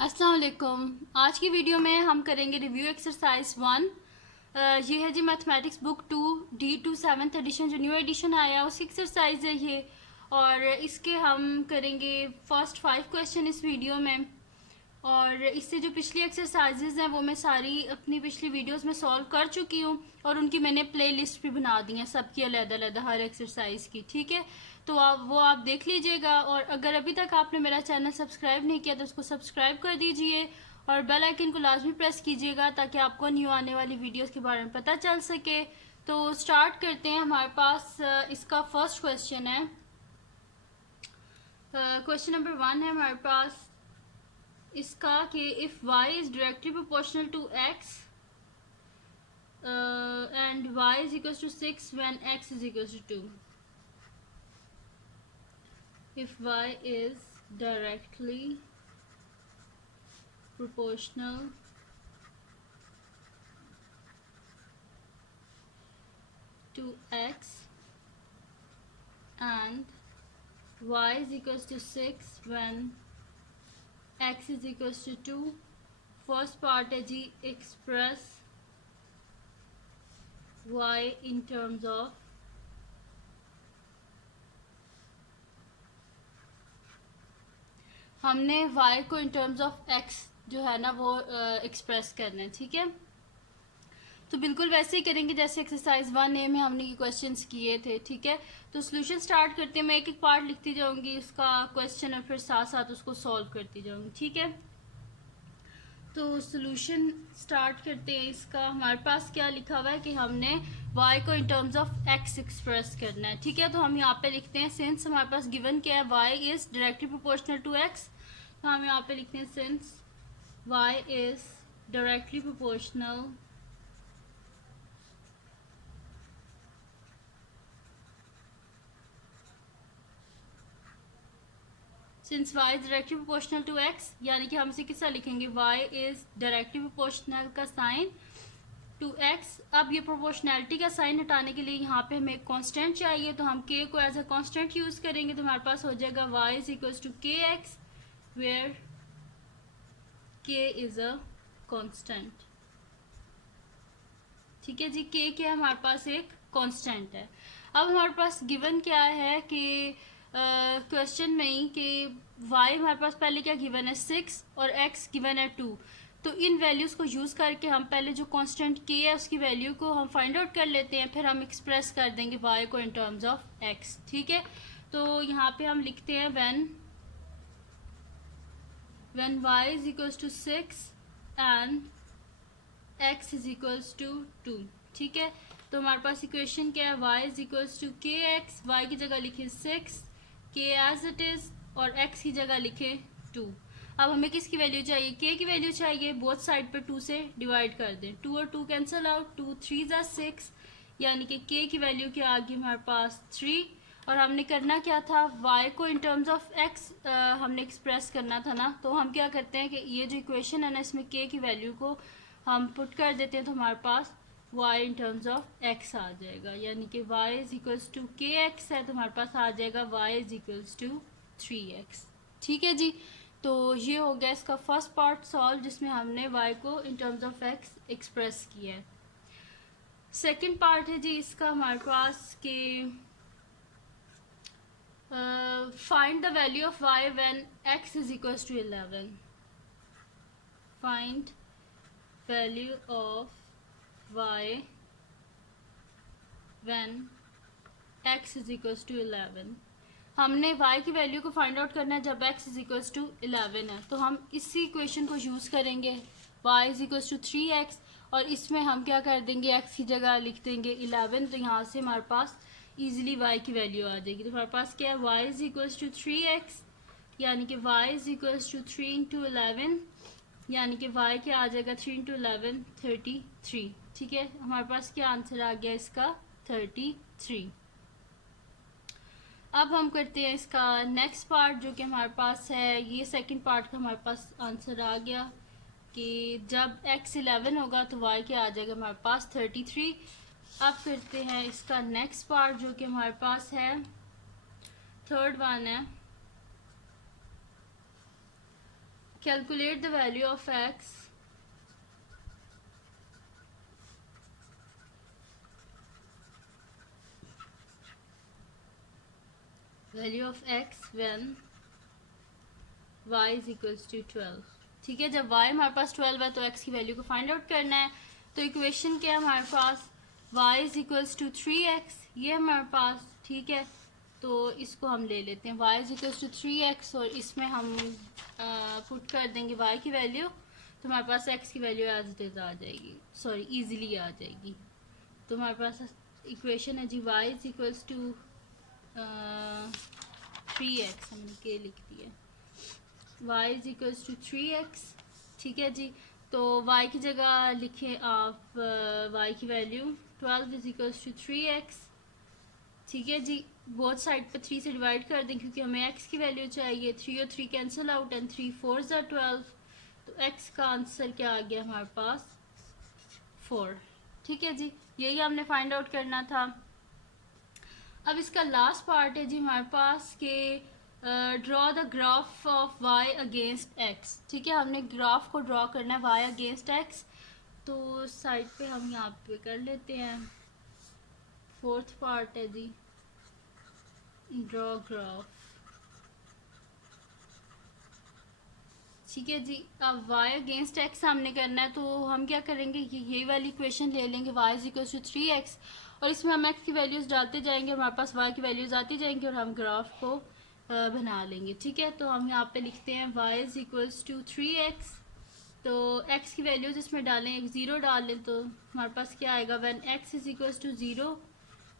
अस्सलाम वालेकुम। आज की वीडियो में हम करेंगे रिव्यू एक्सरसाइज 1। ये है जी mathematics book 2 D2 7th edition, जो न्यू एडिशन आया उसकी एक्सरसाइज है ये। और इसके हम करेंगे फर्स्ट 5 क्वेश्चन इस वीडियो में। और इससे जो पिछली एक्सरसाइजेज हैं वो मैं सारी अपनी पिछली वीडियोस में सॉल्व कर चुकी हूँ, और उनकी मैंने प्ले लिस्ट भी बना दी है सबकी अलग-अलग हर एक्सरसाइज की। ठीक है, तो आप देख लीजिएगा। और अगर अभी तक आपने मेरा चैनल सब्सक्राइब नहीं किया तो उसको सब्सक्राइब कर दीजिए, और बेल आइकन को लाजमी प्रेस कीजिएगा ताकि आपको न्यू आने वाली वीडियोस के बारे में पता चल सके। तो स्टार्ट करते हैं। हमारे पास इसका फर्स्ट क्वेश्चन है। क्वेश्चन नंबर 1 है हमारे पास इसका कि if y is directly proportional to x and y is equal to 6 when x is equal to 2। if y is directly proportional to x and y is equal to 6 when x is equal to 2। First part है जी express y in terms of हमने y को in terms of x जो है ना वो express करना है। ठीक है, तो बिल्कुल वैसे ही करेंगे जैसे एक्सरसाइज 1A में हमने ये क्वेश्चंस किए थे। ठीक है, तो सोल्यूशन स्टार्ट करते हैं। मैं एक एक पार्ट लिखती जाऊंगी उसका क्वेश्चन, और फिर साथ साथ उसको सॉल्व करती जाऊंगी। ठीक है, तो सोल्यूशन स्टार्ट करते हैं। इसका हमारे पास क्या लिखा हुआ है कि हमने y को in terms of x express करना है। ठीक है, तो हम यहाँ पे लिखते हैं सिंस हमारे पास गिवन क्या है y is directly proportional to x, तो हम यहाँ पे लिखते हैं since y is directly proportional since y is directly proportional to x, यानी कि हम इसे किस तरह लिखेंगे y इज डायरेक्टली प्रोपोर्शनल का साइन टू x। अब ये प्रोपोर्शनैलिटी का साइन हटाने के लिए यहाँ पे हमें एक कांस्टेंट चाहिए, तो हम k को एज अ कांस्टेंट यूज करेंगे। तो हमारे पास हो जाएगा y is equal to k x where k is a constant. ठीक है जी, k क्या है हमारे पास एक कांस्टेंट है। अब हमारे पास गिवन क्या है कि क्वेश्चन में ही कि y हमारे पास पहले क्या गिवन है 6 और x गिवन है 2। तो इन वैल्यूज़ को यूज़ करके हम पहले जो कांस्टेंट k है उसकी वैल्यू को हम फाइंड आउट कर लेते हैं, फिर हम एक्सप्रेस कर देंगे y को इन टर्म्स ऑफ x। ठीक है, तो यहाँ पे हम लिखते हैं when y is equals to 6 and x is equals to 2। ठीक है, तो हमारे पास इक्वेशन क्या है, y is equals to k x, Y की जगह लिखे 6, के एज इट इज, और x की जगह लिखे 2। अब हमें किसकी वैल्यू चाहिए, k की वैल्यू चाहिए। बोथ साइड पर 2 से डिवाइड कर दें, 2 और 2 कैंसिल आउट, 2 3 ज़ा 6, यानी कि k की वैल्यू क्या आ गई हमारे पास 3। और हमने करना क्या था, y को इन टर्म्स ऑफ x हमने एक्सप्रेस करना था ना। तो हम क्या करते हैं कि ये जो इक्वेशन है ना इसमें k की वैल्यू को हम पुट कर देते हैं, तो हमारे पास y in terms of x आ जाएगा, यानी कि y is equals to k x है, तो हमारे पास आ जाएगा y is equals to 3x। ठीक है जी, तो ये हो गया इसका फर्स्ट पार्ट सॉल्व, जिसमें हमने y को in terms of x express किया है। सेकेंड पार्ट है जी इसका हमारे पास कि find the value of y when x is equals to 11। Find value of y when x is equals to 11। हमने y की वैल्यू को फाइंड आउट करना है जब x is equals to 11 है, तो हम इसी इक्वेशन को यूज़ करेंगे y is equals to 3x, और इसमें हम क्या कर देंगे x की जगह लिख देंगे 11। तो यहाँ से हमारे पास इजीली y की वैल्यू आ जाएगी। तो हमारे पास क्या है, y is equals to 3x, यानी कि y is equals to 3 into 11, यानी कि y क्या आ जाएगा 3 into 11 33। ठीक है, हमारे पास क्या आंसर आ गया इसका 33। अब हम करते हैं इसका नेक्स्ट पार्ट, जो कि हमारे पास है ये सेकंड पार्ट का हमारे पास आंसर आ गया कि जब x 11 होगा तो y क्या आ जाएगा हमारे पास 33। अब करते हैं इसका नेक्स्ट पार्ट, जो कि हमारे पास है थर्ड वन है calculate the value of x value of x when y is equals to 12। ठीक है, जब y हमारे पास 12 है तो x की वैल्यू को फाइंड आउट करना है। तो इक्वेशन क्या है हमारे पास, y is equals to 3x, ये हमारे पास। ठीक है, तो इसको हम ले लेते हैं y is equals to 3x और इसमें हम पुट कर देंगे y की वैल्यू, तो हमारे पास x की वैल्यू एज इट इज आ जाएगी, सॉरी इजीली आ जाएगी। तो हमारे पास इक्वेशन है जी y is equals to 3x, हमने के लिख दिया, y is equals to 3x। ठीक है जी, तो y की जगह लिखें आप y की value 12 is equals to 3x। ठीक है जी, बोथ साइड पे 3 से डिवाइड कर दें क्योंकि हमें x की वैल्यू चाहिए। 3 और 3 cancel out and 3 4s are 12, तो x का आंसर क्या आ गया हमारे पास 4। ठीक है जी, यही हमने फाइंड आउट करना था। अब इसका लास्ट पार्ट है जी हमारे पास के draw the graph of y against x। ठीक है, हमने ग्राफ को ड्रॉ करना है y अगेंस्ट x, तो साइड पे हम यहाँ पे कर लेते हैं। फोर्थ पार्ट है जी ड्रॉ ग्राफ। ठीक है जी, अब y अगेंस्ट x हमने करना है, तो हम क्या करेंगे, ये वाली इक्वेशन ले लेंगे y is equal to 3x और इसमें हम x की वैल्यूज़ डालते जाएंगे, हमारे पास y की वैल्यूज़ आती जाएंगी और हम ग्राफ को बना लेंगे। ठीक है, तो हम यहाँ पे लिखते हैं y is equals to 3x, तो x की वैल्यूज़ इसमें डालें, एक ज़ीरो डाल लें, तो हमारे पास क्या आएगा, when x is equals to 0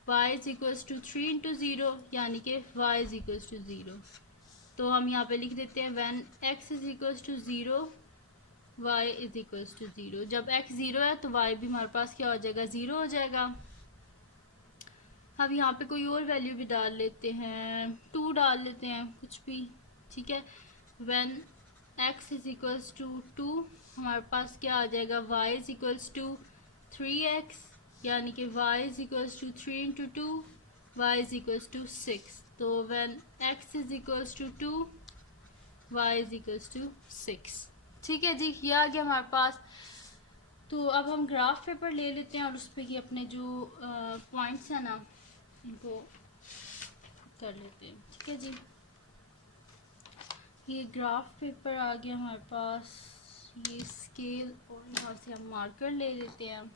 y is equals to 3 into zero, यानी कि y इज इक्वल्स टू 0। तो हम यहाँ पे लिख देते हैं when x is equals to 0 y is equals to 0। जब x 0 है तो y भी हमारे पास क्या हो जाएगा, 0 हो जाएगा। अब यहाँ पे कोई और वैल्यू भी डाल लेते हैं, 2 डाल लेते हैं, कुछ भी। ठीक है, when x is equals to 2 हमारे पास क्या आ जाएगा, y is equals to 3x, यानी कि y is equals to 3 into 2 y is equals to 6। तो when x is equals to 2 y is equals to 6। ठीक है जी, ये आ गया हमारे पास। तो अब हम ग्राफ पेपर ले लेते हैं और उस पर ये अपने जो पॉइंट्स हैं ना इनको कर लेते हैं। ठीक है जी, ये ग्राफ पेपर आ गया हमारे पास, ये स्केल और यहाँ से हम मार्कर ले लेते हैं।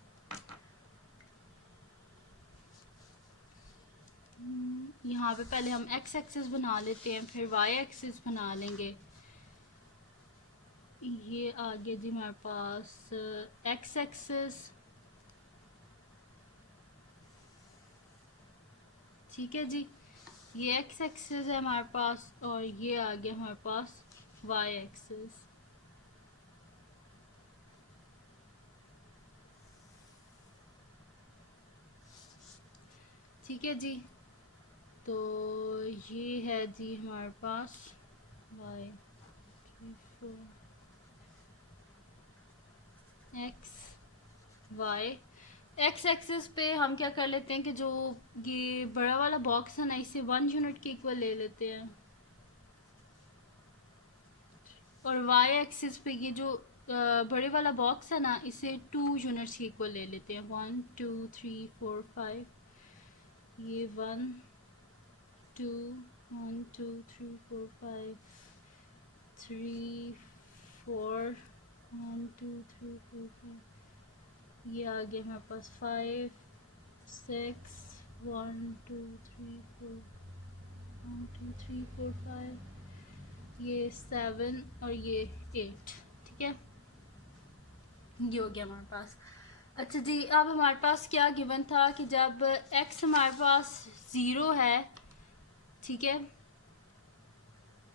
यहाँ पे पहले हम x एक्सिस बना लेते हैं, फिर y एक्सिस बना लेंगे। ये आ गया जी हमारे पास x एक्सिस। ठीक है जी, ये x एक्सिस है हमारे पास और ये आ गया हमारे पास y एक्सिस। ठीक है जी, तो ये है जी हमारे पास y 3 4 x y। X axis पे हम क्या कर लेते हैं कि जो ये बड़ा वाला बॉक्स है ना, इसे 1 यूनिट के इक्वल ले लेते हैं और वाई एक्सिस पे ये जो बड़े वाला बॉक्स है ना, इसे 2 यूनिट्स के इक्वल ले लेते हैं। 1 2 3 4 5, ये 1 2 1 2 3 4 5 3 4 1 2 3 4 5, ये आ गया हमारे पास 5 6 1 2 3 4 1 2 3 4 5, ये 7 और ये 8। ठीक है, ये हो गया हमारे पास। अच्छा जी, अब हमारे पास क्या गिवन था कि जब x हमारे पास 0 है, ठीक है,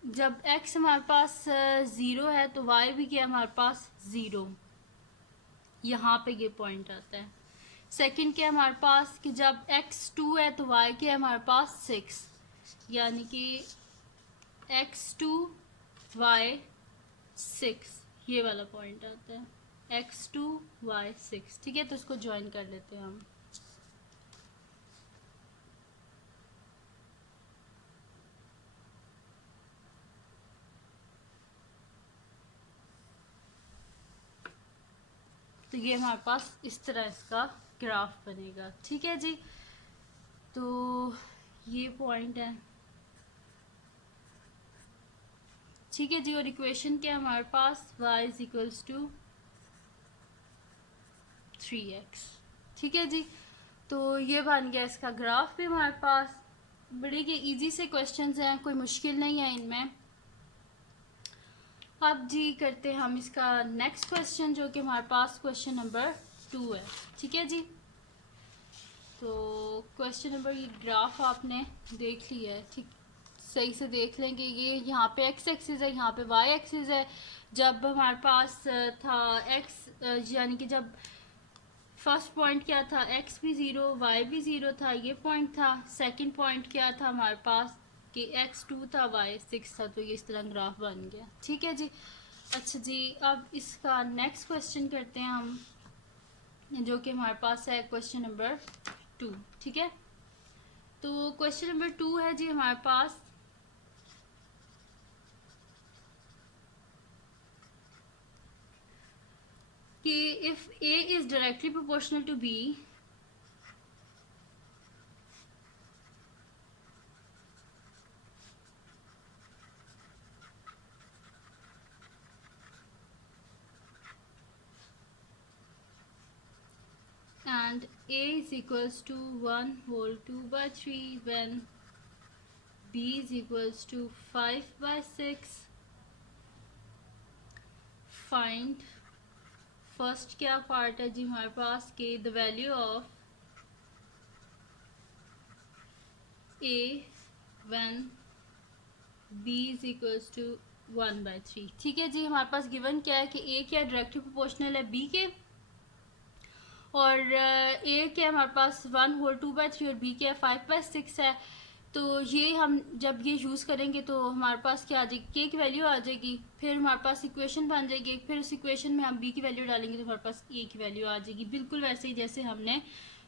जब x हमारे पास 0 है तो y भी क्या हमारे पास 0, यहाँ पे ये पॉइंट आता है। सेकंड क्या हमारे पास कि जब x 2 है तो y क्या है हमारे पास 6, यानी कि x2 y 6, ये वाला पॉइंट आता है x2 y 6। ठीक है, तो इसको ज्वाइन कर लेते हैं हम। तो ये हमारे पास इस तरह इसका ग्राफ बनेगा। ठीक है जी, तो ये पॉइंट है। ठीक है जी, और इक्वेशन क्या है हमारे पास, y is equals to 3x। ठीक है जी, तो ये बन गया इसका ग्राफ भी हमारे पास। बड़े के इजी से क्वेश्चंस हैं, कोई मुश्किल नहीं है इनमें। अब जी करते हैं हम इसका नेक्स्ट क्वेश्चन, जो कि हमारे पास क्वेश्चन नंबर 2 है। ठीक है जी, तो क्वेश्चन नंबर, ये ग्राफ आपने देख लिया है, ठीक, सही से देख लेंगे। ये यहाँ पे x एक्सिस है, यहाँ पे y एक्सिस है। जब हमारे पास था x, यानी कि जब फर्स्ट पॉइंट क्या था, x भी 0 y भी 0 था, ये पॉइंट था। सेकंड पॉइंट क्या था हमारे पास कि x 2 था y 6 था, तो ये इस तरह ग्राफ बन गया। ठीक है जी, अच्छा जी, अब इसका नेक्स्ट क्वेश्चन करते हैं हम, जो कि हमारे पास है क्वेश्चन नंबर 2। ठीक है, तो क्वेश्चन नंबर 2 है जी हमारे पास कि if a is directly proportional to b, and a is equals to 1 whole 2 by 3 when b is equals to 5 by 6, find first क्या पार्ट है जी हमारे पास कि the value of a when b is equals to 1 by 3। ठीक है जी, हमारे पास given क्या है कि a क्या डायरेक्टली प्रोपोर्शनल है b के, और a क्या हमारे पास 1 होल 2 by 3 और b क्या 5 by 6 है। तो ये हम जब ये यूज़ करेंगे तो हमारे पास क्या आ जाएगी, k की वैल्यू आ जाएगी, फिर हमारे पास इक्वेशन बन जाएगी, फिर उस इक्वेशन में हम b की वैल्यू डालेंगे तो हमारे पास a की वैल्यू आ जाएगी, बिल्कुल वैसे ही जैसे हमने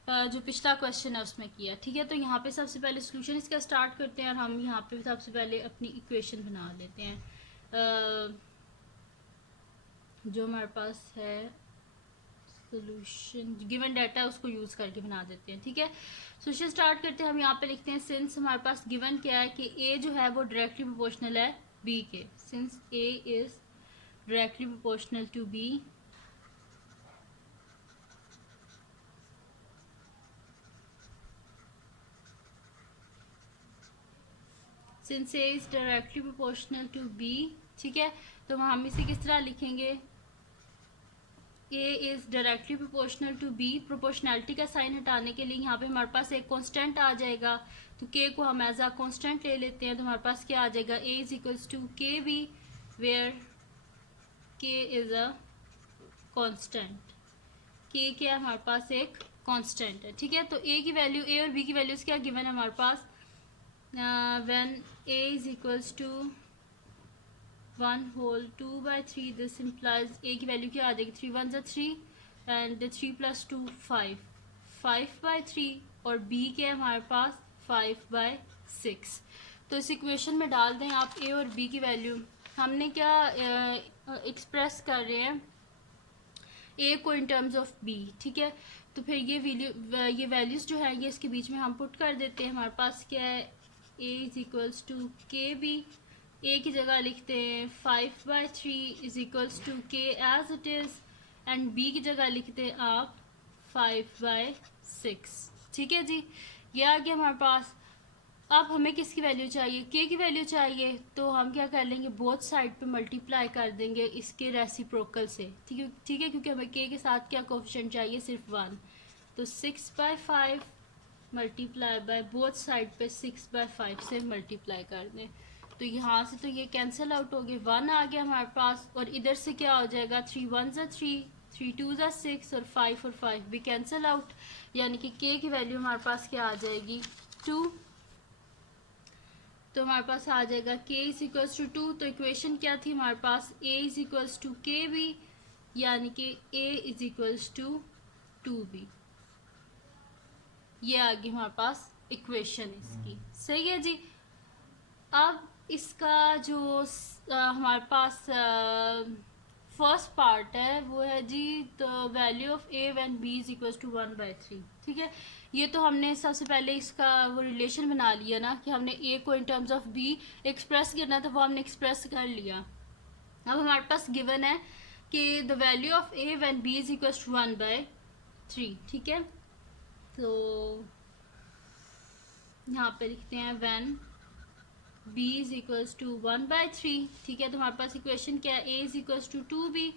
जो पिछला क्वेश्चन है उसमें किया। ठीक है, तो यहाँ पे सबसे पहले सोल्यूशन इसका स्टार्ट करते हैं, और हम यहाँ पे सबसे पहले अपनी इक्वेशन बना लेते हैं। जो हमारे पास है सोल्यूशन, गिवन डाटा है उसको यूज़ करके बना देते हैं। ठीक है, सोल्यूशन स्टार्ट करते हैं। हम यहाँ पे लिखते हैं सिंस हमारे पास गिवन क्या है कि a जो है वो डायरेक्टली प्रोपोर्शनल है b के, since a is directly proportional to b, since a is directly proportional to b। ठीक है, तो हम इसे किस तरह लिखेंगे, a is directly proportional to b। Proportionality का साइन हटाने के लिए यहाँ पे हमारे पास एक कांस्टेंट आ जाएगा, तो k को हम एज अ कांस्टेंट ले लेते हैं, तो हमारे पास क्या आ जाएगा, a is equals to k b where k is a constant. k क्या है हमारे पास एक कांस्टेंट है। ठीक है, तो a की वैल्यू, a और b की वैल्यूज क्या गिवन है हमारे पास, when a is equals to 1 whole 2 by 3, this implies a की वैल्यू क्या आ जाएगी, 3 1 3 एंड 3 + 2 5, 5 by 3, और b के हमारे पास 5 by 6। तो इस इक्वेशन में डाल दें आप a और b की वैल्यू। हमने क्या एक्सप्रेस कर रहे हैं a को इन टर्म्स ऑफ b। ठीक है, तो फिर ये वैल्यूज़ जो है ये इसके बीच में हम पुट कर देते हैं। हमारे पास क्या है, a is equals to k b, a की जगह लिखते हैं 5 by 3 is equals to k as it is, and b की जगह लिखते हैं आप 5 by 6। ठीक है जी, ये आ गया हमारे पास। अब हमें किसकी वैल्यू चाहिए, k की वैल्यू चाहिए, तो हम क्या कर लेंगे, बोथ साइड पे मल्टीप्लाई कर देंगे इसके रेसिप्रोकल से। ठीक है, क्योंकि हमें k के साथ क्या कोफिशिएंट चाहिए, सिर्फ 1, तो 6 by 5 multiply by both side पे 6 by 5 से मल्टीप्लाई कर दें, तो यहाँ से तो ये कैंसिल आउट हो गए, 1 आ गया हमारे पास, और इधर से क्या हो जाएगा, 3 1 3, 3 2 6, और 5 भी कैंसिल आउट, यानी कि k की वैल्यू हमारे पास क्या आ जाएगी, 2। तो हमारे पास आ जाएगा k इज इक्वल्स टू 2। तो इक्वेशन क्या थी हमारे पास, a is equals to k B, यानी कि a is equals to 2b। ये आ गई हमारे पास इक्वेशन इसकी, सही है जी। अब इसका जो हमारे पास फर्स्ट पार्ट है वो है जी the value of a when b is equal to 1/3। ठीक है, ये तो हमने सबसे पहले इसका वो रिलेशन बना लिया ना कि हमने ए को in terms of be express करना था, वो हमने एक्सप्रेस कर लिया। अब हमारे पास गिवन है कि the value of a when b is equal to 1/3। ठीक है, तो यहाँ पे लिखते हैं when b is equals to 1/3। ठीक है, तो हमारे पास इक्वेशन क्या है, a is equals to 2b,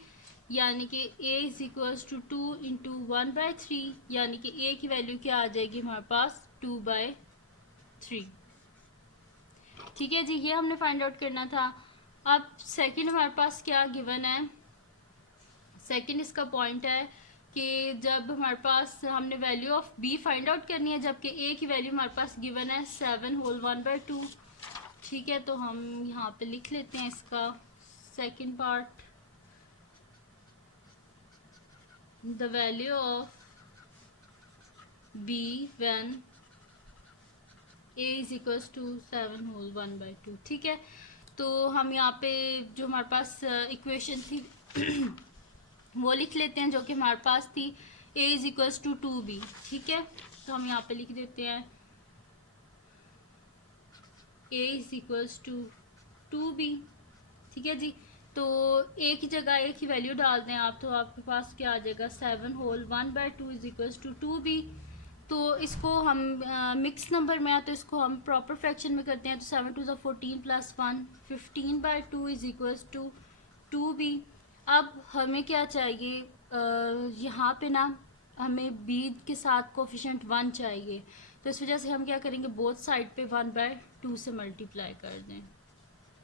यानी कि a is equals to 2 into 1/3, यानी कि a की वैल्यू क्या आ जाएगी हमारे पास 2/3। ठीक है जी, ये हमने फाइंड आउट करना था। अब सेकंड हमारे पास क्या गिवन है, सेकंड इसका पॉइंट है कि जब हमारे पास हमने value of b find out करनी है, जबकि a की वैल्यू हमारे पास गिवन है 7 होल 1/2। ठीक है, तो हम यहाँ पे लिख लेते हैं इसका second part, the value of b when a is equals to 7 whole 1/2। ठीक है, तो हम यहाँ पे जो हमारे पास इक्वेशन थी वो लिख लेते हैं जो कि हमारे पास थी a is equals to 2b। ठीक है, तो हम यहाँ पे लिख देते हैं a is equals to 2b। ठीक है जी, तो a की जगह a की वैल्यू डाल दें आप, तो आपके पास क्या आ जाएगा 7 whole 1/2 is equals to 2b। तो इसको हम मिक्स नंबर में है तो इसको हम प्रॉपर फ्रैक्शन में करते हैं, तो 7 two 14 plus 1 15/2 is equals to 2b। अब हमें क्या चाहिए, यहाँ पे ना हमें b के साथ कोफिशिएंट 1 चाहिए, तो इस वजह से हम क्या करेंगे, बोथ साइड पे 1/2 से मल्टीप्लाई कर दें।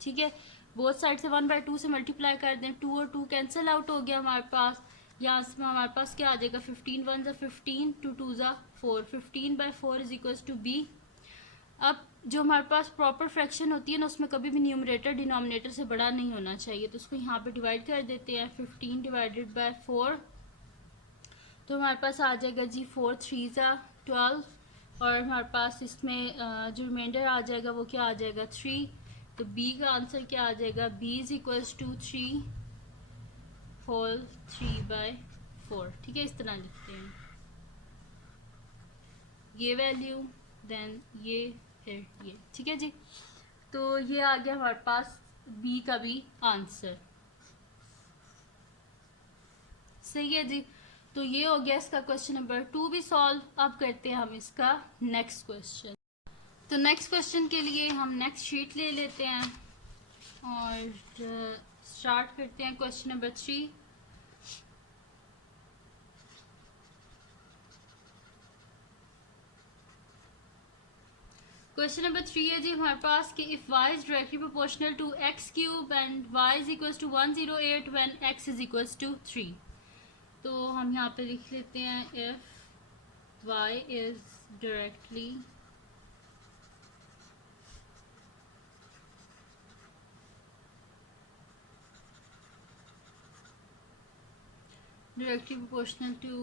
ठीक है, बोथ साइड से 1/2 से मल्टीप्लाई कर दें, 2 और 2 कैंसिल आउट हो गया हमारे पास, यहाँ से हमारे पास क्या आ जाएगा 15 1 = 15 2 2 = 4 15/4 इज इक्वल्स टू b। अब जो हमारे पास प्रॉपर फ्रैक्शन होती है ना, उसमें कभी भी न्यूमरेटर डिनोमिनेटर से बड़ा नहीं होना चाहिए, तो उसको यहाँ पे डिवाइड कर देते हैं 15 डिवाइडेड बाय 4, तो हमारे पास आ जाएगा जी 4 3 = 12, और हमारे पास इसमें जो रिमाइंडर आ जाएगा वो क्या आ जाएगा 3, तो b का आंसर क्या आ जाएगा, b is equals to 3 whole 3/4। ठीक है, इस तरह लिखते हैं ये वैल्यू, देन ये, फिर ये। ठीक है जी, तो ये आ गया हमारे पास b का भी आंसर। सही है जी, तो ये हो गया इसका क्वेश्चन नंबर 2 भी सॉल्व। अब करते हैं हम इसका नेक्स्ट क्वेश्चन। तो नेक्स्ट क्वेश्चन के लिए हम नेक्स्ट शीट ले लेते हैं और स्टार्ट करते हैं क्वेश्चन नंबर 3। क्वेश्चन नंबर 3 है जी हमारे पास कि if y is directly proportional to x³ and y is equals to 108 when x is equals to 3। तो हम यहाँ पे लिख लेते हैं if y is directly proportional to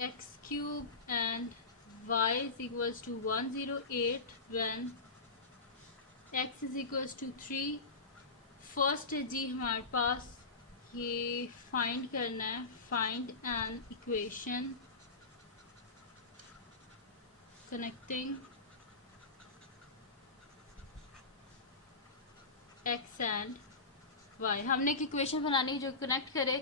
x³ and y is equals to 108 when x is equals to 3। First है जी हमारे पास ये फाइंड करना है, find an equation connecting x and y। हमने एक इक्वेशन बनानी है जो कनेक्ट करे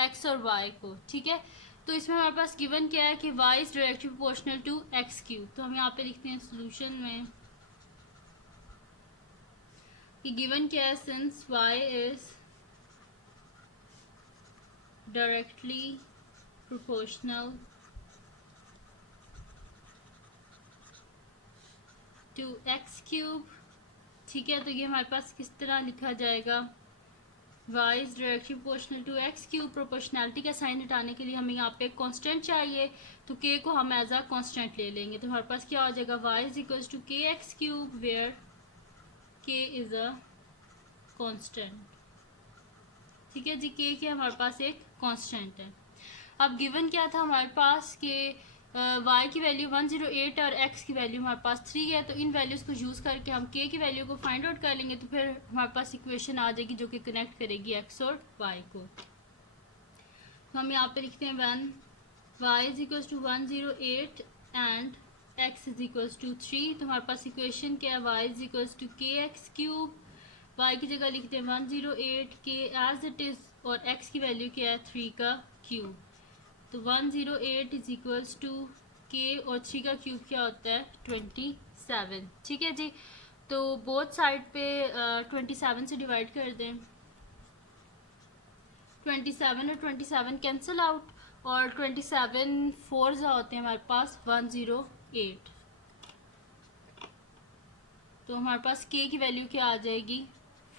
x और y को। ठीक है, तो इसमें हमारे पास गिवन क्या है कि y is directly proportional to x³। तो हम यहाँ पे लिखते हैं सोल्यूशन में कि गिवन क्या है, since y is directly proportional to x³। ठीक है, तो ये हमारे पास किस तरह लिखा जाएगा, y is directly proportional to x³। Proportionality का साइन हटाने के लिए हमें यहाँ पे कांस्टेंट चाहिए, तो k को हम एज अ कांस्टेंट ले लेंगे, तो हमारे पास क्या हो जाएगा y is equals to kx³ where k is a constant. ठीक है जी, k के हमारे पास एक कांस्टेंट है। अब गिवन क्या था हमारे पास कि y की वैल्यू 108 और x की वैल्यू हमारे पास 3 है, तो इन वैल्यूज़ को यूज़ करके हम k की वैल्यू को फाइंड आउट कर लेंगे, तो फिर हमारे पास इक्वेशन आ जाएगी जो कि कनेक्ट करेगी x और y को। तो हम यहाँ पे लिखते हैं when y is equals to 108 and x is equals to 3। तो हमारे पास इक्वेशन क्या है, y is equals to k x cube. y की जगह लिखते हैं 108 के एज इट इज़, और x की वैल्यू क्या है 3 का क्यूब। तो 108 इज इक्वल्स टू के और 3 का क्यूब क्या होता है 27। ठीक है जी, तो बोथ साइड पे 27 से डिवाइड कर दें। 27 और 27 कैंसिल आउट, और 27 फोर जा होते हैं हमारे पास 108। तो हमारे पास k की वैल्यू क्या आ जाएगी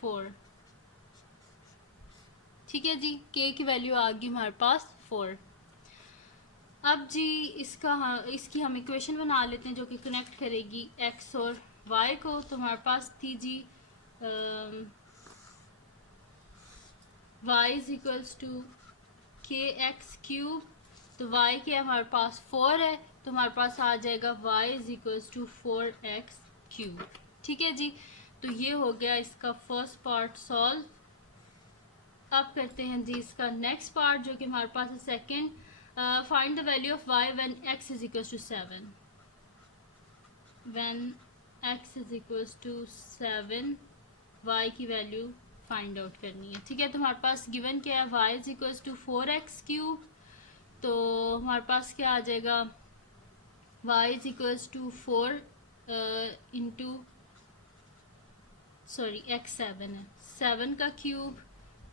4। ठीक है जी, k की वैल्यू आ गई हमारे पास 4। अब जी इसकी हम इक्वेशन बना लेते हैं जो कि कनेक्ट करेगी x और y को। तो हमारे पास थी जी y is equals to k x cube. तो y के हमारे पास 4 है, तो हमारे पास आ जाएगा y is equals to 4x cube. ठीक है जी, तो ये हो गया इसका फर्स्ट पार्ट सॉल्व। अब करते हैं जी इसका नेक्स्ट पार्ट जो कि हमारे पास है second. Find the value of y when x is equals to 7। When x is equals to 7 y की वैल्यू फाइंड आउट करनी है। ठीक है, तो हमारे पास गिवन क्या है y is equals to 4x cube. तो हमारे पास क्या आ जाएगा y is equals to 4 into sorry x 7 है 7 का क्यूब।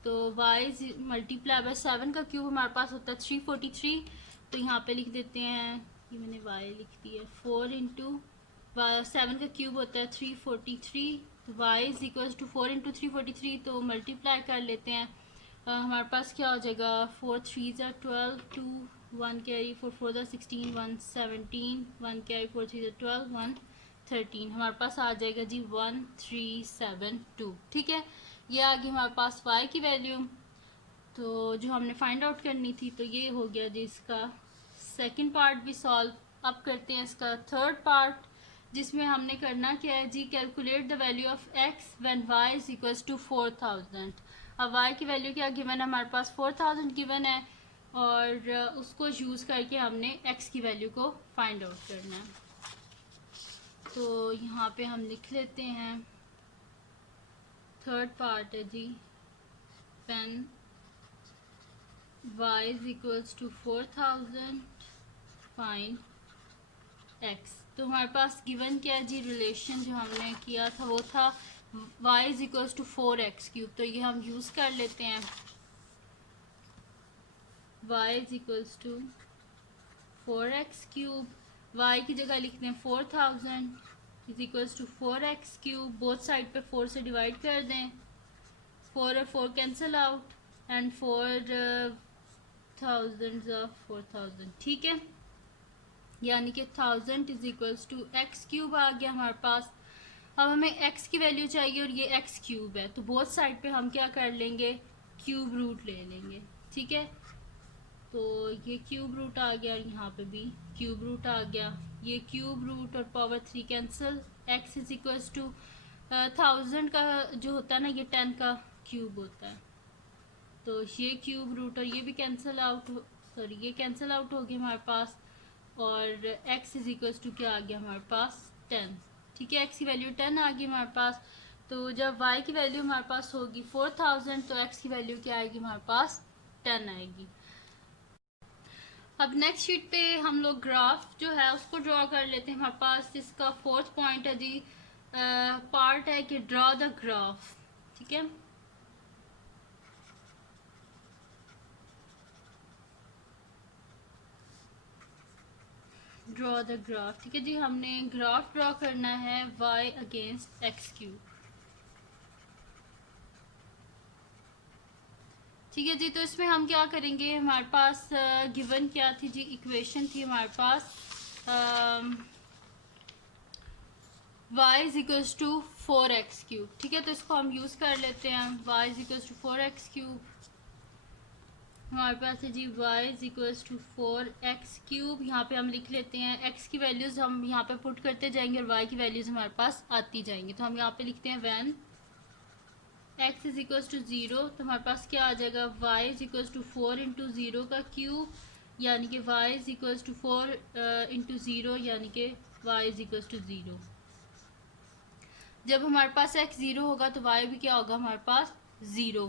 तो y मल्टीप्लाई बाय 7 का क्यूब हमारे पास होता है 343। तो यहाँ पे लिख देते हैं, ये मैंने y लिख दी है 4 इंटू 7 का क्यूब होता है 343। तो y is equals to 4 into 343, तो मल्टीप्लाई कर लेते हैं। हमारे पास क्या हो जाएगा 4 3 ज़ा 12, 2 1 कैरी 4 4 ज़ा 16, 1 17, 1 कैरी 4 3 ज़ा 12, 1 13। हमारे पास आ जाएगा जी 1372। ठीक है, ये आ गई हमारे पास y की वैल्यू, तो जो हमने फाइंड आउट करनी थी। तो ये हो गया जी इसका सेकंड पार्ट भी सॉल्व। अब करते हैं इसका थर्ड पार्ट, जिसमें हमने करना क्या है जी, calculate the value of x when y is equals to 4000। अब y की वैल्यू क्या गिवन है, हमारे पास 4000 गिवन है, और उसको यूज़ करके हमने x की वैल्यू को फाइंड आउट करना है। तो यहाँ पे हम लिख लेते हैं थर्ड पार्ट है जी, when y is equals to 4000 find x। तो हमारे पास गिवन क्या है जी, रिलेशन जो हमने किया था वो था y is equals to 4x cube. तो ये हम यूज़ कर लेते हैं, y is equals to 4x cube. y की जगह लिखते हैं 4000 is equals to 4x cube. Both side पे 4 से डिवाइड कर दें, 4 और 4 कैंसिल आउट, एंड 4000 4000। ठीक है, यानी कि 1000 is equals to x cube आ गया हमारे पास। अब हमें x की वैल्यू चाहिए और ये x क्यूब है, तो बोथ साइड पे हम क्या कर लेंगे क्यूब रूट ले लेंगे। ठीक है, तो ये क्यूब रूट आ गया और यहाँ पे भी क्यूब रूट आ गया। ये क्यूब रूट और power 3 cancel. x is equals to 1000 का जो होता है ना, ये 10 का क्यूब होता है। तो ये क्यूब रूट और ये भी कैंसिल आउट, सॉरी ये कैंसिल आउट हो गया हमारे पास, और x इज इक्वल्स टू क्या आ गया हमारे पास 10। ठीक है, x की वैल्यू 10 आ गई हमारे पास। तो जब y की वैल्यू हमारे पास होगी 4000, तो x की वैल्यू क्या आएगी हमारे पास 10 आएगी। अब नेक्स्ट शीट पे हम लोग ग्राफ जो है उसको ड्रॉ कर लेते हैं। हमारे पास इसका फोर्थ पॉइंट है जी, पार्ट है कि ड्रॉ द ग्राफ। ठीक है, ड्रॉ द ग्राफ। ठीक है जी, हमने ग्राफ ड्रॉ करना है y अगेंस्ट x क्यूब। ठीक है जी, तो इसमें हम क्या करेंगे, हमारे पास गिवन क्या थी जी, इक्वेशन थी हमारे पास y is equals to 4x cube. ठीक है, तो इसको हम यूज़ कर लेते हैं, y is equals to 4x cube. हमारे पास है जी y is equals to 4x cube. यहाँ पे हम लिख लेते हैं x की वैल्यूज़ हम यहाँ पे पुट करते जाएंगे और y की वैल्यूज़ हमारे पास आती जाएंगी। तो हम यहाँ पे लिखते हैं when x is equal to 0, तो हमारे पास क्या आ जाएगा, y is equal to 4 into 0 का क्यूब, यानी कि y is equal to 4 into 0, यानी कि y इज इक्वल टू 0। जब हमारे पास x 0 होगा तो y भी क्या होगा हमारे पास 0।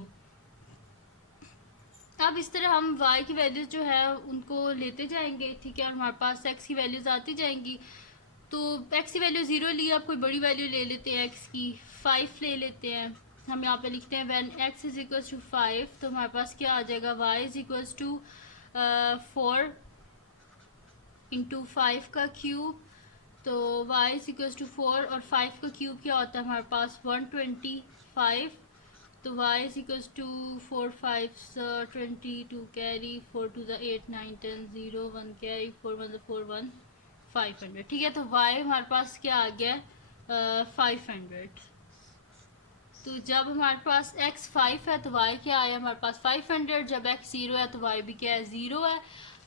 अब इस तरह हम y की वैल्यूज जो है उनको लेते जाएंगे, ठीक है, और हमारे पास x की वैल्यूज आती जाएंगी। तो x की वैल्यू 0 ली, आप कोई बड़ी वैल्यू ले लेते हैं, x की 5 ले लेते हैं। हम यहाँ पे लिखते हैं when x is equal to 5, तो हमारे पास क्या आ जाएगा, y is equal to 4 into 5 का क्यूब, तो y इज इक्वल टू 4 और 5 का क्यूब क्या होता है हमारे पास 125, तो y is equal to 4 5 22 carry 4 to the 8 9 10 0 1 carry 4 1 4 1 500, ठीक है। तो y हमारे पास क्या आ गया 500। तो जब हमारे पास x 5 है तो y क्या आया हमारे पास 500, जब x 0 है तो y भी क्या है 0 है।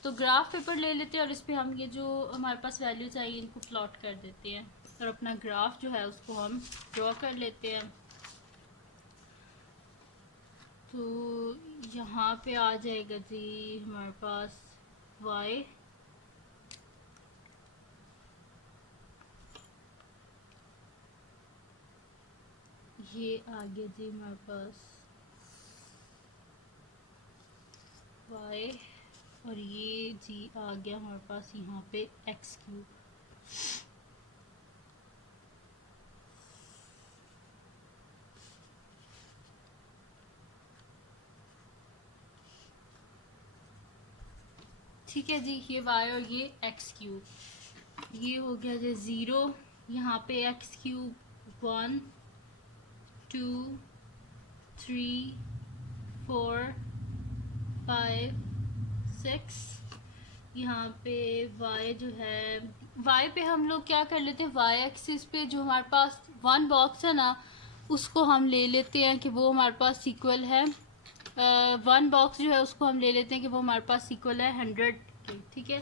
तो ग्राफ पेपर ले लेते हैं और इस पर हम ये जो हमारे पास वैल्यू चाहिए इनको प्लॉट कर देते हैं और अपना ग्राफ जो है उसको हम ड्रॉ कर लेते हैं। तो यहाँ पे आ जाएगा जी हमारे पास y, ये आ गया जी हमारे पास y, और ये जी आ गया हमारे पास यहाँ पे x क्यूब। ठीक है जी, ये y और ये x क्यूब, ये हो गया जी 0, यहाँ पे x क्यूब 1 2 3 4 5 6, यहाँ पे y जो है y पे हम लोग क्या कर लेते हैं, y एक्सिस पे जो हमारे पास 1 बॉक्स है ना उसको हम ले लेते हैं कि वो हमारे पास इक्वल है 1 बॉक्स जो है उसको हम ले लेते हैं कि वो हमारे पास इक्वल है 100 के, ठीक है।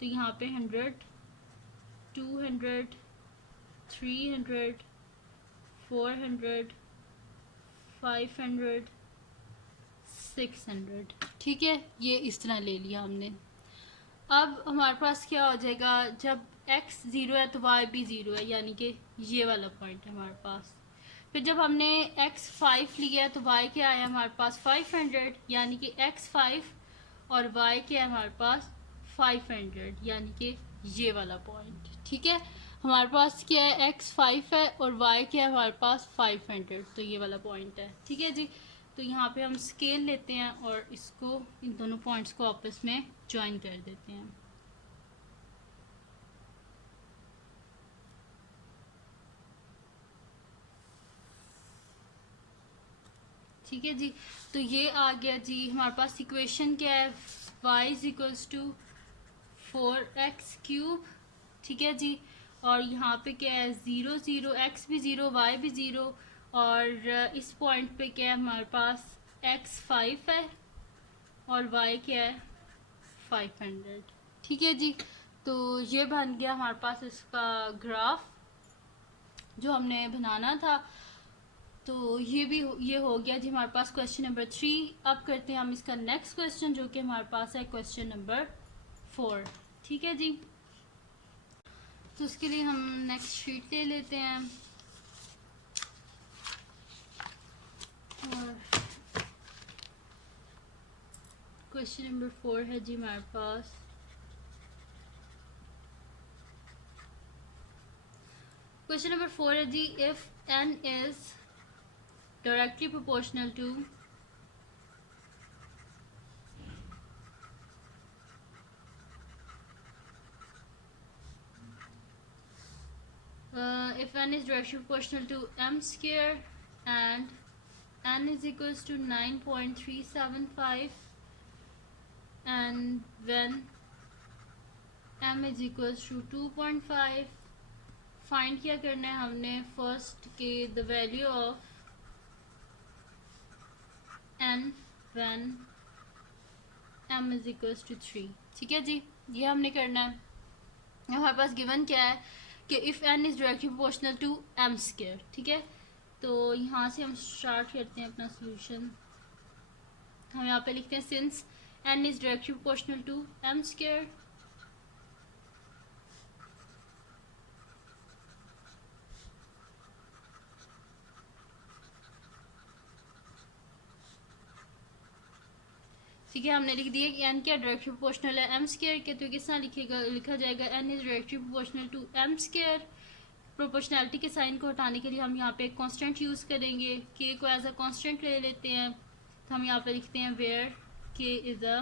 तो यहाँ पे 100 200 300 400 500 600, ठीक है, ये इस तरह ले लिया हमने। अब हमारे पास क्या हो जाएगा, जब x 0 है तो y भी 0 है, यानी कि ये वाला पॉइंट है हमारे पास। फिर जब हमने x 5 लिया तो y क्या आया हमारे पास 500, यानी कि x 5 और y क्या है हमारे पास 500, यानी कि ये वाला पॉइंट, ठीक है। हमारे पास क्या है x 5 है और y क्या है हमारे पास 500, तो ये वाला पॉइंट है, ठीक है जी। तो यहाँ पे हम स्केल लेते हैं और इसको इन दोनों पॉइंट्स को आपस में ज्वाइन कर देते हैं। ठीक है जी, तो ये आ गया जी हमारे पास इक्वेशन क्या है, y is equals to 4x cube, ठीक है जी। और यहाँ पे क्या है 0 0, x भी 0 y भी 0, और इस पॉइंट पे क्या है हमारे पास x 5 है और y क्या है 500, ठीक है जी। तो ये बन गया हमारे पास इसका ग्राफ जो हमने बनाना था। तो ये हो गया जी हमारे पास क्वेश्चन नंबर 3। अब करते हैं हम इसका नेक्स्ट क्वेश्चन जो कि हमारे पास है क्वेश्चन नंबर 4, ठीक है जी। तो उसके लिए हम नेक्स्ट शीट ले लेते हैं और क्वेश्चन नंबर 4 है जी हमारे पास। क्वेश्चन नंबर 4 है जी, if n is directly proportional to if n is directly proportional to m square and n is equals to 9.375 and when m is equals to 2.5, find क्या करना है हमने फर्स्ट के the value of n when m is equals to 3, ठीक है जी, ये हमने करना है। हमारे पास गिवन क्या है कि if n is directly proportional to m square, ठीक है। तो यहाँ से हम स्टार्ट करते हैं अपना सोल्यूशन। हम यहाँ पे लिखते हैं since n is directly proportional to m square, ठीक है। हमने लिख दिया कि n क्या डायरेक्टली प्रोपोर्शनल है m स्क्वायर के, तो किस तरह लिखा जाएगा n is directly proportional to m square. Proportionality के साइन को हटाने के लिए हम यहाँ पे एक कांस्टेंट यूज़ करेंगे, k को एज अ कांस्टेंट ले लेते हैं। तो हम यहाँ पे लिखते हैं where k is a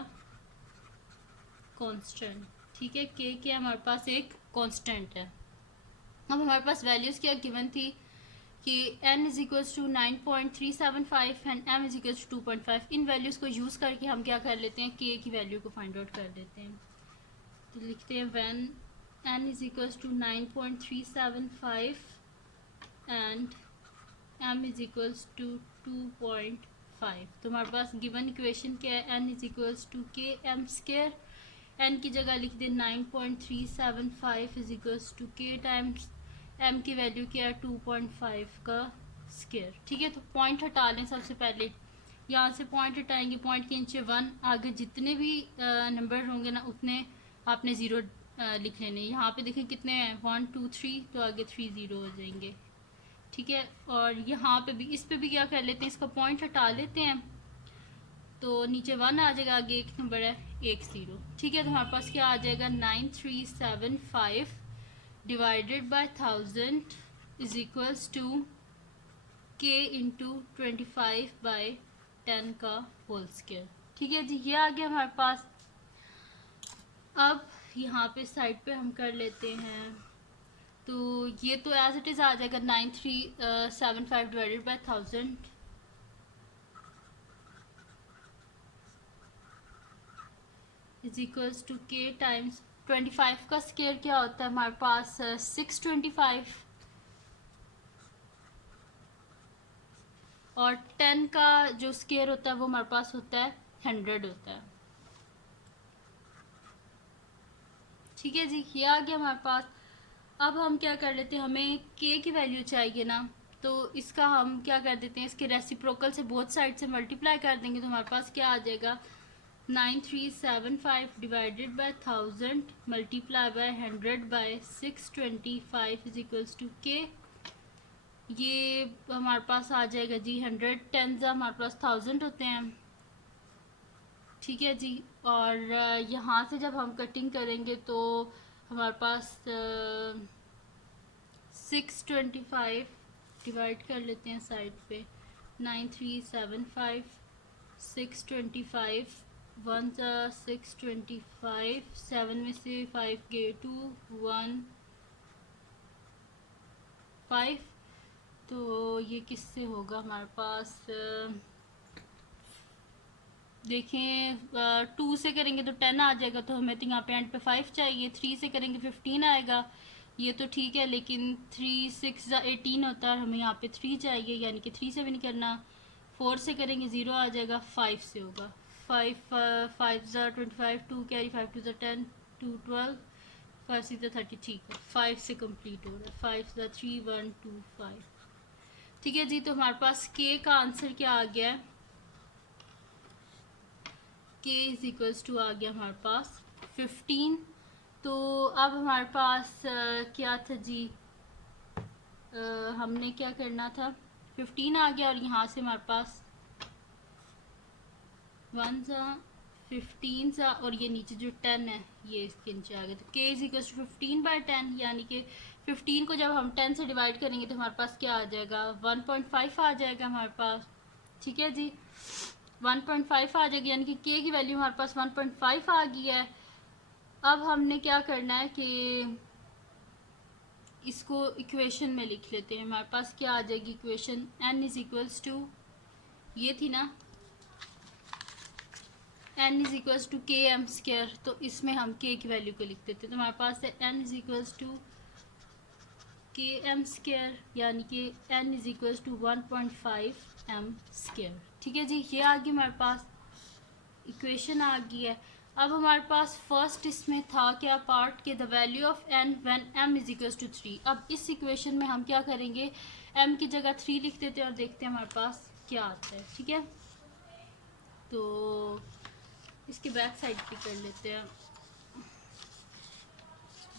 constant, ठीक है। k के हमारे पास एक कांस्टेंट है। अब हमारे पास वैल्यूज़ क्या गिवन थी कि n is equals to 9.375 and m is equals to 2.5। इन वैल्यूज़ को यूज़ करके हम क्या कर लेते हैं, k की वैल्यू को फाइंड आउट कर लेते हैं। तो लिखते हैं when n is equals to 9.375 and m is equals to 2.5। तो हमारे पास गिवन इक्वेशन क्या है, n is equals to k m square. n की जगह लिख दें 9.375 is equals to k times m की वैल्यू क्या है 2.5 का स्क्वायर, ठीक है। तो पॉइंट हटा लें सबसे पहले, यहाँ से पॉइंट हटाएंगे, पॉइंट के नीचे 1, आगे जितने भी नंबर होंगे ना उतने आपने ज़ीरो लिख लेने। यहाँ पे देखें कितने हैं 1 2 3, तो आगे 3 ज़ीरो हो जाएंगे, ठीक है। और यहाँ पे भी, इस पे भी क्या कर लेते हैं, इसका पॉइंट हटा लेते हैं, तो नीचे 1 आ जाएगा, आगे एक नंबर है 1 0, ठीक है। तो हमारे पास क्या आ जाएगा 9375 divided by 1000 is equals to k into 25/10 का होल स्क्वायर, ठीक है जी। ये आ गया हमारे पास। अब यहाँ पे साइड पे हम कर लेते हैं, तो ये तो एज इट इज़ आ जाएगा 9375 divided by 1000 is equals to k times 25 का स्क्वायर क्या होता है हमारे पास 625, और 10 का जो स्क्वायर होता है वो हमारे पास होता है 100 होता है, ठीक है जी। ये आ गया हमारे पास। अब हम क्या कर लेते हैं, हमें k की वैल्यू चाहिए ना, तो इसका हम क्या कर देते हैं, इसके रेसिप्रोकल से बोथ साइड से मल्टीप्लाई कर देंगे। तो हमारे पास क्या आ जाएगा 9375 divided by 1000 multiply by 100 by 625 is equals to k। ये हमारे पास आ जाएगा जी 100 10 हमारे पास 1000 होते हैं, ठीक है जी। और यहाँ से जब हम कटिंग करेंगे तो हमारे पास 625 डिवाइड कर लेते हैं साइड पे, 9375 625 1 625 7 में से 5 गए 2 1 5, तो ये किससे होगा हमारे पास, देखें 2 से करेंगे तो 10 आ जाएगा, तो हमें तो यहाँ पे एंड पे 5 चाहिए। 3 से करेंगे 15 आएगा, ये तो ठीक है, लेकिन 3 6 18 होता है, हमें यहाँ पे 3 चाहिए, यानी कि 3 से भी नहीं करना। 4 से करेंगे 0 आ जाएगा, 5 से होगा 5 5 25 2 कैरी 5 2 10 2 12 5 6 30, ठीक है। 5 से कंप्लीट हो रहा है, 5 3 1 2 5, ठीक है जी। तो हमारे पास k का आंसर क्या आ गया है, k इज इक्वल्स टू आ गया हमारे पास 15। तो अब हमारे पास क्या था जी, हमने क्या करना था, 15 आ गया, और यहाँ से हमारे पास 1 सा 15 सा, और ये नीचे जो 10 है ये इसके नीचे आ गया। तो k इज इक्वल्स टू 15/10, यानी कि 15 को जब हम 10 से डिवाइड करेंगे तो हमारे पास क्या आ जाएगा 1.5 आ जाएगा हमारे पास, ठीक है जी। 1.5 आ जाएगी, यानी कि k की वैल्यू हमारे पास 1.5 आ गई है। अब हमने क्या करना है कि इसको इक्वेशन में लिख लेते हैं। हमारे पास क्या आ जाएगी equation, n is equals to, ये थी ना n is equals to k m square, तो इसमें हम k की वैल्यू को लिख देते हैं। तो हमारे पास है n is equals to k m square, यानी कि n is equals to 1.5 m square, ठीक है जी। ये आ गई हमारे पास इक्वेशन आ गई है। अब हमारे पास फर्स्ट इसमें था क्या पार्ट के the value of n when m is equal to 3। अब इस इक्वेशन में हम क्या करेंगे, m की जगह 3 लिख देते हैं और देखते हैं हमारे पास क्या आता है। ठीक है, तो इसके बैक साइड पे कर लेते हैं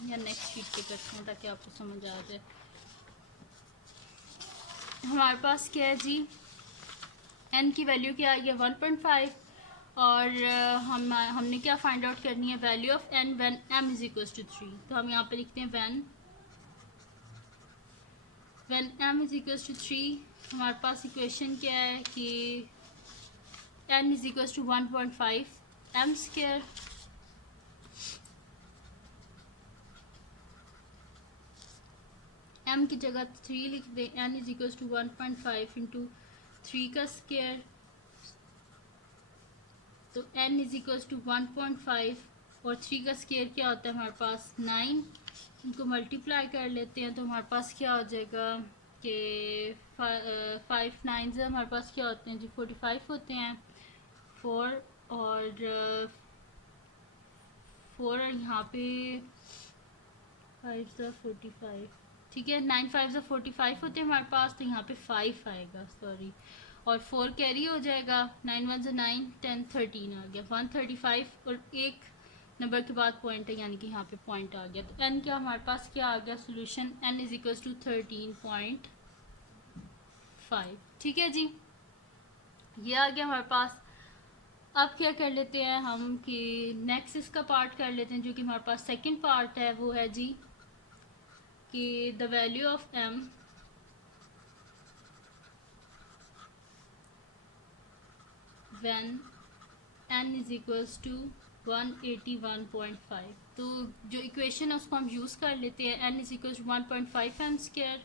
या नेक्स्ट शीट पे करते हैं ताकि आपको समझ आ जाए। हमारे पास क्या है जी, n की वैल्यू क्या आई है 1.5 और हमने क्या फाइंड आउट करनी है, value of n when m is equal to 3। तो हम यहाँ पे लिखते हैं when m is equal to 3। हमारे पास इक्वेशन क्या है कि n is equal to 1.5 m square m की जगह 3 लिख दें, n is equal to 1.5 into 3 का स्क्वायर, तो n इज इक्वल टू 1.5 और 3 का स्क्वायर क्या होता है हमारे पास 9। इनको मल्टीप्लाई कर लेते हैं तो हमारे पास क्या हो जाएगा कि 5 9 से हमारे पास क्या होते हैं जी 45 होते हैं। 4 और 4 और यहाँ पे 5 से 45, ठीक है 9 5 से 45 होते हैं हमारे पास, तो यहाँ पे 5 आएगा सॉरी, और 4 कैरी हो जाएगा, 9 1 से 9 10 13 आ गया 135 और एक नंबर के बाद पॉइंट है यानी कि यहाँ पे पॉइंट आ गया। तो n क्या हमारे पास क्या आ गया solution, n is equal to 13.5। ठीक है जी, ये आ गया हमारे पास। अब क्या कर लेते हैं हम कि नेक्स्ट इसका पार्ट कर लेते हैं जो कि हमारे पास सेकंड पार्ट है, वो है जी कि the value of m when n is equals to 181.5। तो जो इक्वेशन है उसको हम यूज़ कर लेते हैं, n is equal to 1.5 m square.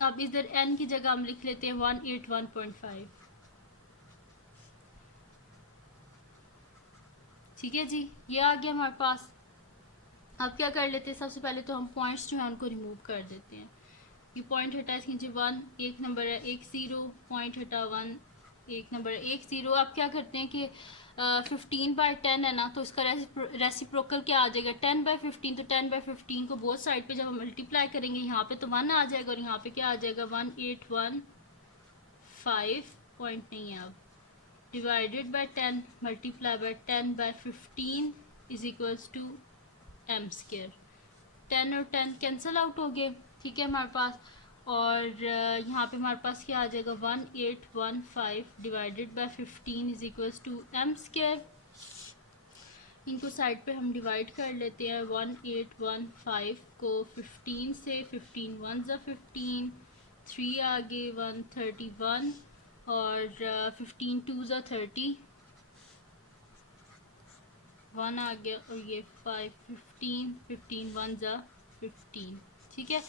अब इधर n की जगह हम लिख लेते हैं 181.5। ठीक है जी, ये आ गया हमारे पास। अब क्या कर लेते हैं, सबसे पहले तो हम पॉइंट्स जो है उनको रिमूव कर देते हैं। ये पॉइंट हटा इसके नीचे 1 एक नंबर है, एक 0 पॉइंट हटा 1 एक नंबर है, एक 0। आप क्या करते हैं कि 15/10 है ना, तो इसका रेसिप्रोकल क्या आ जाएगा 10/15। तो 10/15 को बोथ साइड पे जब हम मल्टीप्लाई करेंगे यहाँ पे तो 1 आ जाएगा और यहाँ पे क्या आ जाएगा 1815 पॉइंट नहीं है, अब divided by 10 multiply by 10/15 is equals to m square. 10 और 10 कैंसिल आउट हो गए। ठीक है हमारे पास, और यहाँ पे हमारे पास क्या आ जाएगा 1815 divided by 15 is equals to m square. इनको साइड पे हम डिवाइड कर लेते हैं, 1815 को 15 से, 15 1 ज़ा 15, 3 आगे 131 और 15 2 ज़ा 30, 1 आ गया और ये 5 15 15 1 ज़ा 15। ठीक है,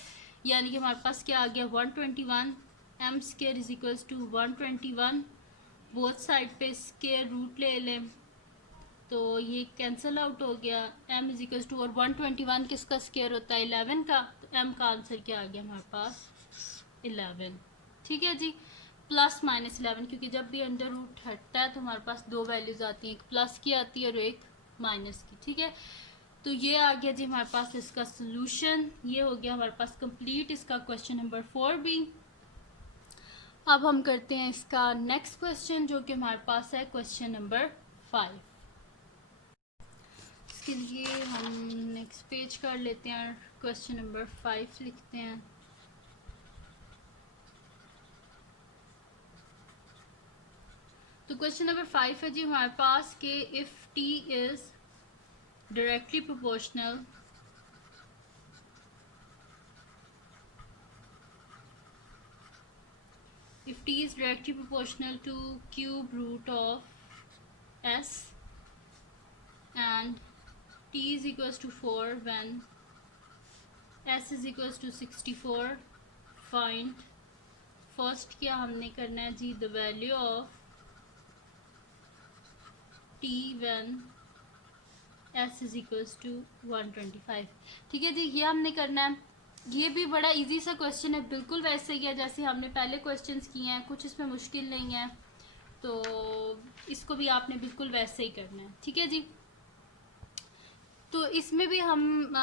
यानी कि हमारे पास क्या आ गया 121 m square is equals to 121। Both side पे स्क्वायर रूट ले लें तो ये कैंसिल आउट हो गया, m इज इक्वल्स टू, और 121 किसका स्क्वायर होता है 11 का, तो m का आंसर क्या आ गया हमारे पास 11। ठीक है जी, प्लस माइनस 11, क्योंकि जब भी अंडर रूट हटता है तो हमारे पास दो वैल्यूज आती हैं, एक प्लस की आती है और एक माइनस की। ठीक है, तो ये आ गया जी हमारे पास इसका सोल्यूशन। ये हो गया हमारे पास कंप्लीट इसका क्वेश्चन नंबर 4 भी। अब हम करते हैं इसका नेक्स्ट क्वेश्चन जो कि हमारे पास है क्वेश्चन नंबर 5। इसके लिए हम नेक्स्ट पेज कर लेते हैं, क्वेश्चन नंबर 5 लिखते हैं। तो क्वेश्चन नंबर 5 है जी हमारे पास कि if t is directly proportional if t is directly proportional to cube root of s and t is equals to 4 when s is equals to 64, find first क्या हमने करना है जी the value of t when s is equals to 125। ठीक है जी, ये हमने करना है। ये भी बड़ा इजी सा क्वेश्चन है, बिल्कुल वैसे ही है जैसे हमने पहले क्वेश्चंस किए हैं, कुछ इसमें मुश्किल नहीं है। तो इसको भी आपने बिल्कुल वैसे ही करना है, ठीक है जी। तो इसमें भी हम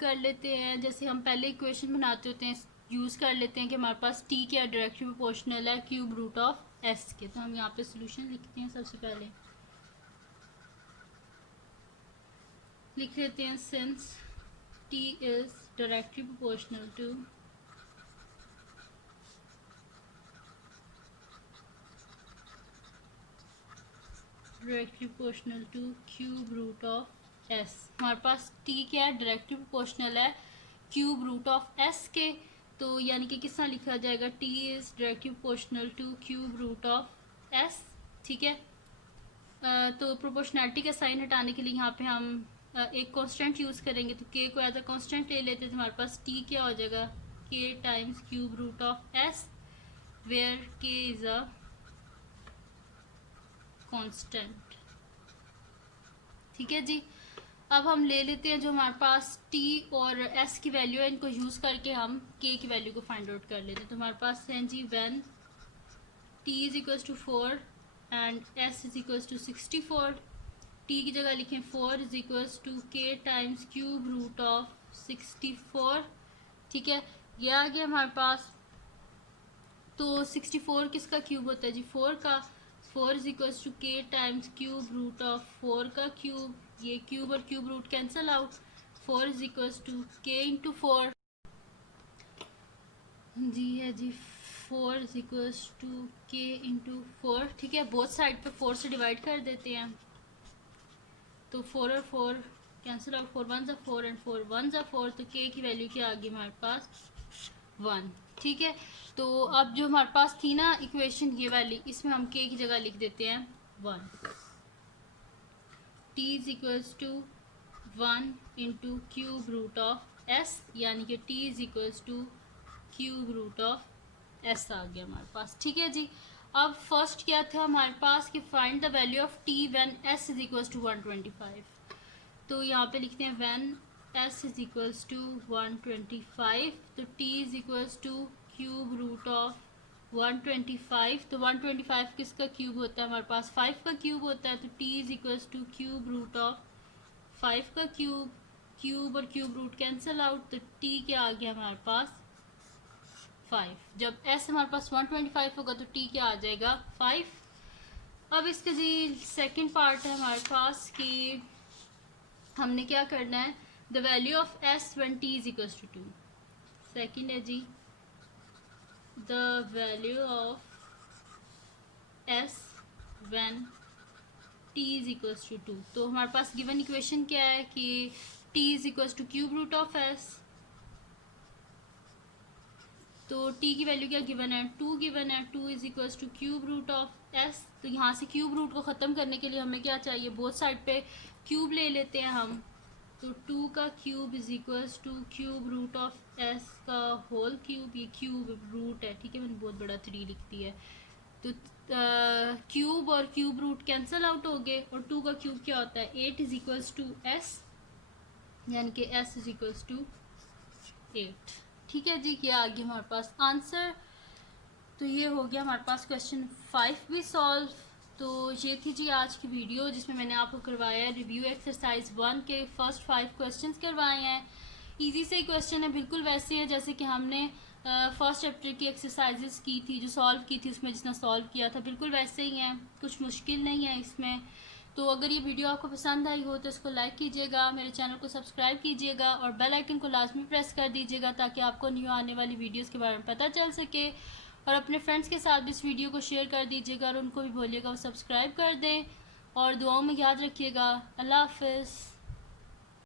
कर लेते हैं, जैसे हम पहले इक्वेशन बनाते होते हैं, यूज़ कर लेते हैं कि हमारे पास टी क्या डायरेक्टली प्रोपोर्शनल है क्यूब रूट ऑफ एस के। तो हम यहाँ पे सोल्यूशन लिखते हैं। सबसे पहले लिख लेते हैं since t is directly proportional to cube root of s. हमारे पास टी क्या है, डायरेक्टली प्रोपोर्शनल है क्यूब रूट ऑफ एस के। तो यानी कि किस तरह लिखा जाएगा, t is directly proportional to cube root of s, ठीक है। तो प्रोपोर्शनैलिटी का साइन हटाने के लिए यहाँ पे हम एक कांस्टेंट यूज़ करेंगे। तो के को एज अ कांस्टेंट ले लेते हैं, तो हमारे पास टी क्या हो जाएगा, k times cube root of s, where k is a constant, ठीक है जी। अब हम ले लेते हैं जो हमारे पास टी और एस की वैल्यू है, इनको यूज़ करके हम के की वैल्यू को फाइंड आउट कर लेते हैं। तो हमारे पास है जी when t is equals to 4 and s is equals to 64, t की जगह लिखें 4 is equals to k times cube root of 64, ठीक है। ये आ गया हमारे पास। तो 64 किसका क्यूब होता है जी, 4 का। 4 is equals to k times cube root of 4 का क्यूब, ये क्यूब और cube root cancel out. 4 is equals to k into 4 जी है जी। 4 is equals to k into 4, ठीक है। बोथ साइड पे 4 से डिवाइड कर देते हैं। तो 4 और 4 कैंसिल आउट, 4 1 4 एंड 4 1 4। तो के की वैल्यू क्या आ गई हमारे पास, 1, ठीक है। तो अब जो हमारे पास थी ना इक्वेशन ये वाली, इसमें हम के की जगह लिख देते हैं 1। T is equals to 1 into cube root of s, यानी कि t is equals to cube root of s आ गया हमारे पास, ठीक है जी। अब फर्स्ट क्या था हमारे पास कि find the value of t when s is equals to 125। तो यहाँ पे लिखते हैं when s is equals to 125, तो t is equals to cube root of 125। तो 125 किसका क्यूब होता है, हमारे पास 5 का क्यूब होता है। तो t is equals to cube root of 5 का क्यूब, क्यूब और क्यूब रूट कैंसिल आउट। तो टी क्या आ गया हमारे पास 5। जब एस हमारे पास 125 होगा तो टी क्या आ जाएगा 5। अब इसका जी सेकंड पार्ट है हमारे पास कि हमने क्या करना है, the value of s when t is equals to 2। Second है जी the value of s when t is equals to 2। तो हमारे पास गिवन इक्वेशन क्या है कि t is equals to cube root of s. तो टी की वैल्यू क्या गिवन है, 2 गिवन है। 2 is equals to cube root of s. तो यहाँ से क्यूब रूट को ख़त्म करने के लिए हमें क्या चाहिए, बोथ साइड पे क्यूब ले लेते हैं हम। तो 2 का cube is equals to cube root of s का होल क्यूब, ये क्यूब रूट है, ठीक है। मैंने बहुत बड़ा 3 लिख दिया है। तो क्यूब और क्यूब रूट कैंसिल आउट हो गए, और 2 का क्यूब क्या होता है 8 इज इक्वल्स टू एस, यानी कि एस इज इक्वल्स टू 8, ठीक है जी। क्या आ गया हमारे पास आंसर। तो ये हो गया हमारे पास क्वेश्चन 5 भी सॉल्व। तो ये थी जी आज की वीडियो जिसमें मैंने आपको करवाया है रिव्यू एक्सरसाइज 1 के फर्स्ट 5 क्वेश्चंस करवाए हैं। इजी से क्वेश्चन है, बिल्कुल वैसे हैं जैसे कि हमने फर्स्ट चैप्टर की एक्सरसाइजेस की थी, जो सॉल्व की थी उसमें जितना सॉल्व किया था बिल्कुल वैसे ही हैं, कुछ मुश्किल नहीं है इसमें। तो अगर ये वीडियो आपको पसंद आई हो तो इसको लाइक कीजिएगा, मेरे चैनल को सब्सक्राइब कीजिएगा और बेल आइकन को लाजमी प्रेस कर दीजिएगा ताकि आपको न्यू आने वाली वीडियोस के बारे में पता चल सके। और अपने फ्रेंड्स के साथ भी इस वीडियो को शेयर कर दीजिएगा और उनको भी बोलिएगा वो सब्सक्राइब कर दें। और दुआओं में याद रखिएगा। अल्लाह हाफ़िज़।